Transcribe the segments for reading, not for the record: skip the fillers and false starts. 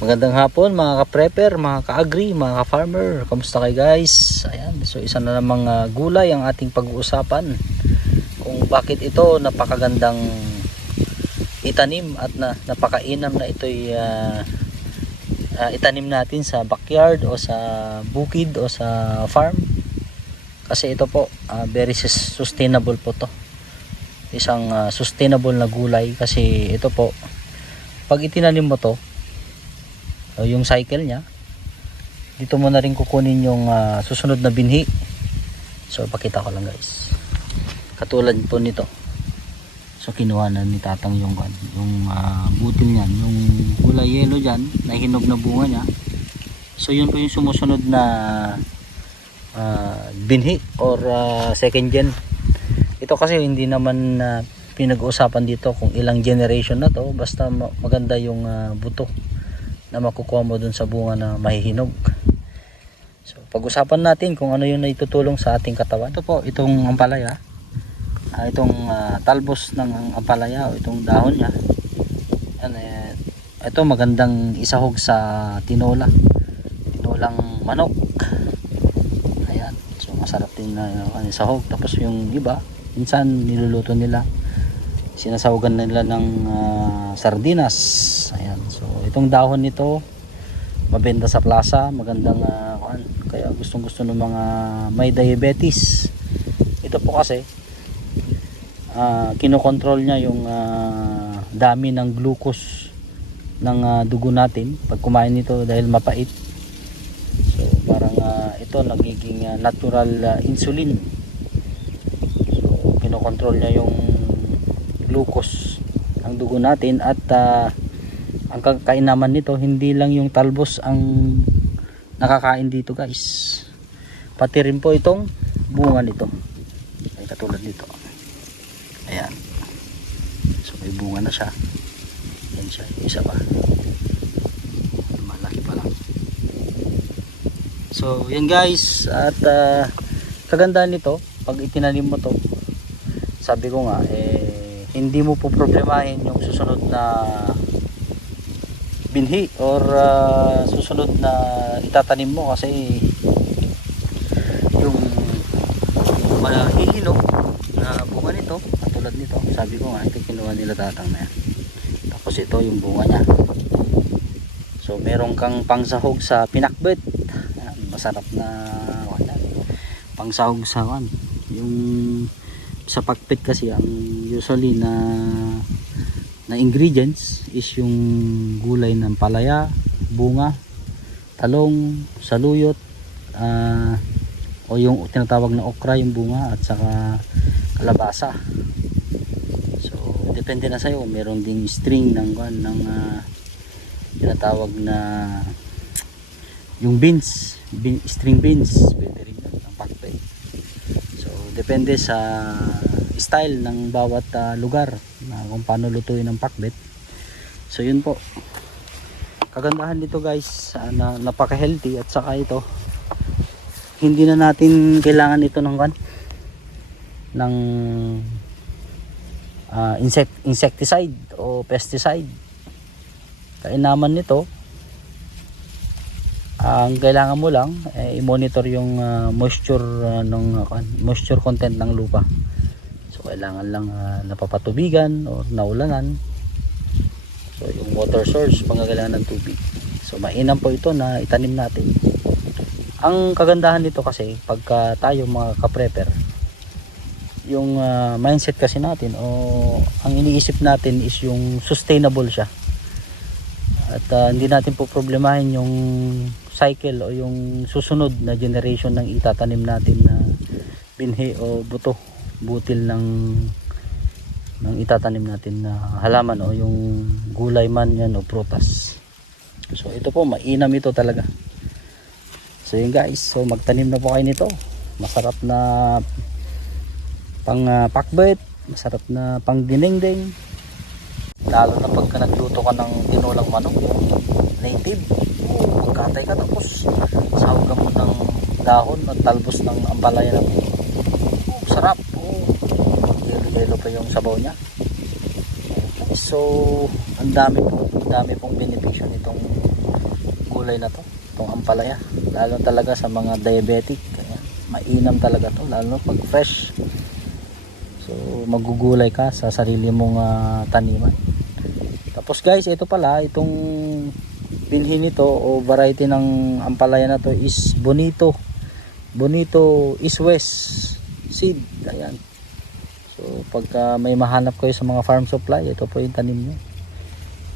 Magandang hapon mga ka-prepper, mga ka-agri, mga ka-farmer. Kamusta kayo guys? Ayan, so isa na namang gulay ang ating pag-uusapan. Kung bakit ito napakagandang itanim at napakainam na ito'y itanim natin sa backyard o sa bukid o sa farm. Kasi ito po, very sustainable po to. Isang sustainable na gulay kasi ito po, pag itinanim mo to, yung cycle niya, dito mo na rin kukunin yung susunod na binhi. So pakita ko lang guys, katulad po nito. So kinuha na ni tatang yung butil niyan, yung kulay yellow dyan na hinog na bunga niya. So yun po yung sumusunod na binhi or second gen. Ito kasi hindi naman pinag-uusapan dito kung ilang generation na to, basta maganda yung buto na makukuha mo dun sa bunga na mahihinog. So pag-usapan natin kung ano yung naitutulong sa ating katawan. Ito po, itong ampalaya, itong talbos ng ampalaya o itong dahon niya. Yan, ito magandang isahog sa tinolang manok. Ayan, so masarap din na isahog. Tapos yung iba, minsan niluluto nila, sinasawagan nila ng sardinas. Ayan, so itong dahon nito mabenta sa plaza, magandang kaya gustong gusto ng mga may diabetes. Ito po kasi kinokontrol niya yung dami ng glucose ng dugo natin pag kumain nito dahil mapait. So parang ito nagiging natural insulin. So kinokontrol niya yung glucose ang dugo natin at ang kainaman nito, hindi lang yung talbos ang nakakain dito guys, pati rin po itong bunga nito ay katulad nito. Ayan, so may bunga na siya. Yan siya, isa pa malaki pa lang. So yan guys, at kagandahan nito pag itinanim mo to, sabi ko nga hindi mo po problemahin yung susunod na binhi or susunod na itatanim mo kasi yung mahihinog na bunga nito, katulad nito, sabi ko nga ito kinuha nila tatang na yan. Tapos ito yung bunga niya. So meron kang pangsahog sa pinakbet. Ayan, masarap na pangsahog sa yung sa pakbet kasi ang usually na ingredients is yung gulay ng palaya, bunga, talong, saluyot, o yung tinatawag na okra yung bunga, at saka kalabasa. So depende na sa'yo. Meron ding string ng tinatawag na yung beans, string beans, pwede rin yun ang pakbet. So depende sa style ng bawat lugar na kung paano lutuin ang pakbet. So yun po, kagandahan dito guys, na napaka healthy, at saka ito hindi na natin kailangan ito ng insecticide o pesticide. Kainaman nito, ang kailangan mo lang i-monitor yung moisture content ng lupa. So kailangan lang napapatubigan o naulanan. So yung water source, pangangailangan ng tubig. So mainam po ito na itanim natin. Ang kagandahan nito kasi pagka tayo mga ka-prepper, yung mindset kasi natin o ang iniisip natin is yung sustainable siya. At hindi natin po problemahin yung cycle o yung susunod na generation ng itatanim natin na binhi o butil ng itatanim natin na halaman o yung gulay man yan o prutas. So ito po, mainam ito talaga. So yun guys, so magtanim na po kayo nito. Masarap na pang pakbet, masarap na pang dinengdeng, lalo na pagka nagluto ka ng tinulang manok native. Magkatay ka tapos sahugan mo ng dahon at talbos ng ampalaya na sarap. Yelo pa yung sabaw niya. So ang dami pong benepisyo nitong gulay na to, itong ampalaya, lalo talaga sa mga diabetic. Ayan, mainam talaga to, lalo pag fresh. So magugulay ka sa sarili mong taniman. Tapos guys, ito pala, itong binhi nito o variety ng ampalaya na to is Bonito East West seed. Ayan. So pagka may mahanap kayo sa mga farm supply, ito po yung tanim nyo.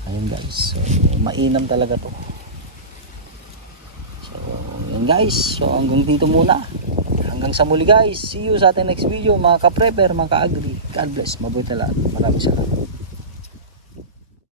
Ayun guys, so mainam talaga to. So yun guys, so hanggang dito muna, hanggang sa muli guys. See you sa ating next video mga ka-prepper, mga ka-agri. God bless, mabuti lahat, maraming salamat.